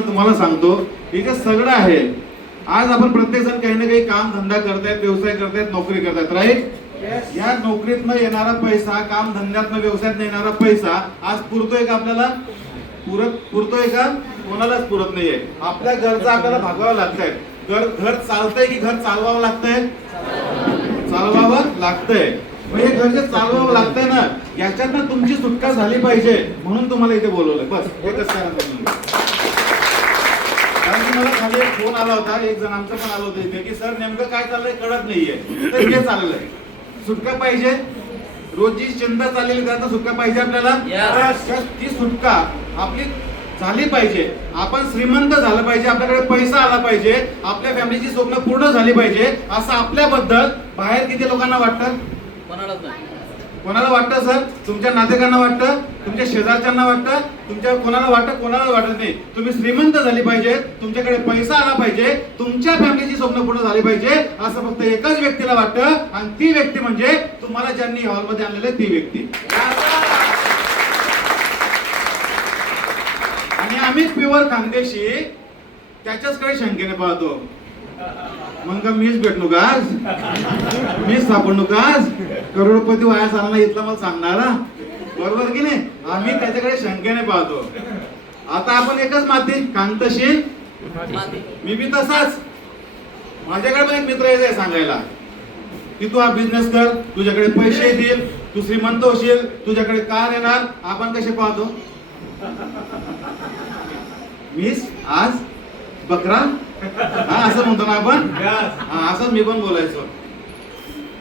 तुम्हाला सांगतो इथे सगळं आहे. आज आपण प्रत्येक जण काही ना काही काम धंदा करतायत, व्यवसाय करतायत, नोकरी करतायत, राईट. या नोकरीतनं येणारा पैसा, काम धंद्यातनं, व्यवसायात येणारा पैसा आज पुरतोय का आपल्याला? पुरतोय का? कोणालाच पुरत नाहीये. आपल्या गरजा आपल्याला भागवावं लागतायत. घर चालतंय की घर चालवावं लागतंय? चालवावं लागतंय. हे घर जे चालवावं लागतंय ना, याच्यातनं तुमची सुटका झाली पाहिजे म्हणून तुम्हाला इथे बोलवलंय. बस एकच कारण. कारण की मला खाली एक फोन आला होता, एक जण आमचं पण आलं होतं इथे की सर नेमकं काय चाललंय कळत नाहीये. तर हे चाललंय, सुटका पाहिजे. रोजची चिंता चाललेली त्यात सुटका पाहिजे आपल्याला. ती सुटका आपली झाली पाहिजे. आपण श्रीमंत झालं पाहिजे, आपल्याकडे पैसा आला पाहिजे, आपल्या फॅमिलीची स्वप्न पूर्ण झाली पाहिजे असं आपल्याबद्दल बाहेर किती लोकांना वाटतं? कोणाला वाटतं सर? तुमच्या नातेवाईकांना वाटतं, तुमच्या शेजारच्यांना वाटतं, तुमच्या कोणाला वाटतं? कोणाला वाटत नाही. तुम्ही श्रीमंत झाली पाहिजे, तुमच्याकडे पैसा आला पाहिजे, तुमच्या फॅमिलीची स्वप्न पूर्ण झाली पाहिजे असं फक्त एकच व्यक्तीला वाटतं, आणि ती व्यक्ती म्हणजे तुम्हाला ज्यांनी हॉलमध्ये आणलेलं ती व्यक्ती. आणि आम्ही प्युअर खानदेशी त्याच्याचकडे शंकेने पाहतो. मग मीच भेटणू का आज? मीच सापडणू का आज? करोडपती वाया चालणार इथला मला सांगणारा, बरोबर की नाही? आम्ही त्याच्याकडे शंकेने पाहतो. आता आपण एकच माती, कांतशील. मी बी तसाच. माझ्याकडे पण एक मित्र यायचा सांगायला की तू हा बिझनेस कर, तुझ्याकडे पैसे येतील, तू श्रीमंत होशील, तुझ्याकडे कार येणार. आपण कसे पाहतो? मीच आज बकरा, हा असं म्हणतो ना आपण. हा असं मी पण बोलायचो.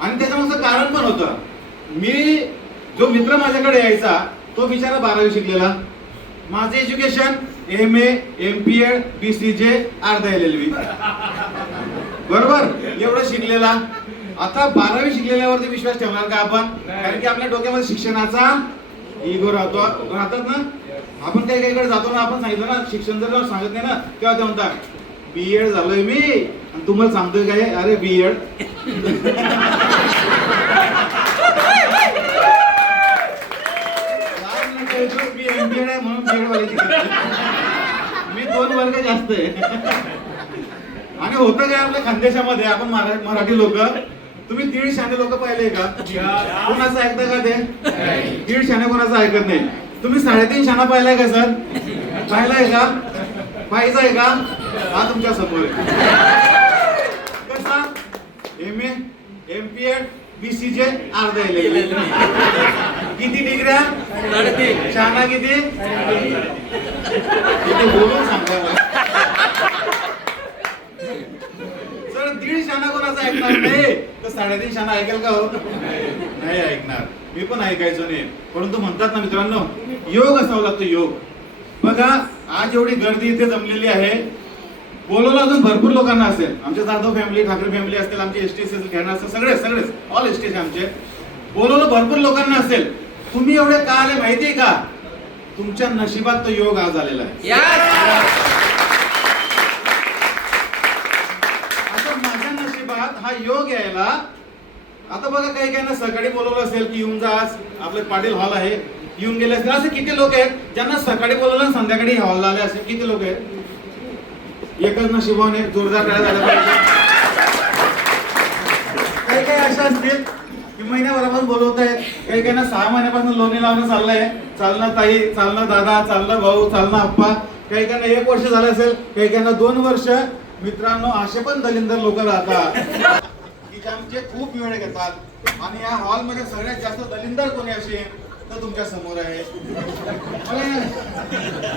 आणि त्याच्यामागचं कारण पण होतं. मी जो मित्र माझ्याकडे यायचा तो बिचारा 12वी शिकलेला. माझं एज्युकेशन MA, MPEd, BCJ, अर्धा LLB, बरोबर एवढं शिकलेला. आता 12वी शिकलेल्यावरती विश्वास ठेवणार का आपण? कारण की आपल्या डोक्यामध्ये शिक्षणाचा इगो राहतात ना. आपण काही काहीकडे जातो ना, आपण सांगितलं ना शिक्षण जर सांगत नाही ना तेव्हा ते म्हणतात BEd झालोय मी, आणि तुम्हाला सांगतोय काय? अरे BEd. मी MPEd आहे म्हणून BEd वाल्याची मी 2 वर्ग जास्त आहे. आणि होतं काय आपल्या खानदेशामध्ये, आपण मराठी लोक, तुम्ही 1.5 शाणे लोक पाहिले का? कोणाचं ऐकतं का ते? 1.5 शाणे कोणाचं ऐकत नाही. तुम्ही 3.5 शाणा पाहिलाय का सर? पाहिलाय का? पाहिजे आहे का? हा तुमच्या समोर आहे. कसा? MA, MPEd, BCJ, अर्धा LLB. किती डिग्र्या? 3.5. शाणा किती? बोलून सांगता मला. सर 1.5 शाणा कोणाचा ऐकणार नाही, तर 3.5 शाणा ऐकेल का? हो नाही ऐकणार. मी पण ऐकायचो नाही. परंतु म्हणतात ना मित्रांनो, योग असावा लागतो, योग. बघा आज एवढी गर्दी इथे जमलेली आहे. बोलवलं अजून भरपूर लोकांना असेल. आमच्या जाधव फॅमिली, ठाकरे फॅमिली असतील, आमचे एसटी घेणार असेल, सगळेच ऑल एसटी आमचे. बोलवलं भरपूर लोकांना असेल. तुम्ही एवढे का आले माहितीये का? तुमच्या नशिबात तो योग आज आलेला आहे. आता माझ्या नशिबात हा योग यायला, आता बघा काही ना सकाळी बोलवलं असेल की येऊन जा, आज आपले पाटील हॉल आहे, येऊन गेले असतील. असे किती लोक आहेत ज्यांना सकाळी बोलवलं संध्याकाळी हॉलला आले असे? किती लोक आहेत? एकच नशिबाने जोरदार टाळ्या झाल्या पाहिजे. काही अशा असतील की महिन्याभरापासून बोलवत आहेत, काही ना 6 महिन्यापासून लोणी लावणं चाललंय. चालणं ताई, चालणं दादा, चालणं भाऊ, चालणं आप्पा. काही 1 वर्ष झालं असेल, काही 2 वर्ष. मित्रांनो असे पण दलिंदर लोक राहतात की ज्यांचे खूप वेळ घेतात. आणि या हॉल मध्ये सगळ्यात जास्त दलिंदर कोणी असे तर तुमच्या समोर आहे.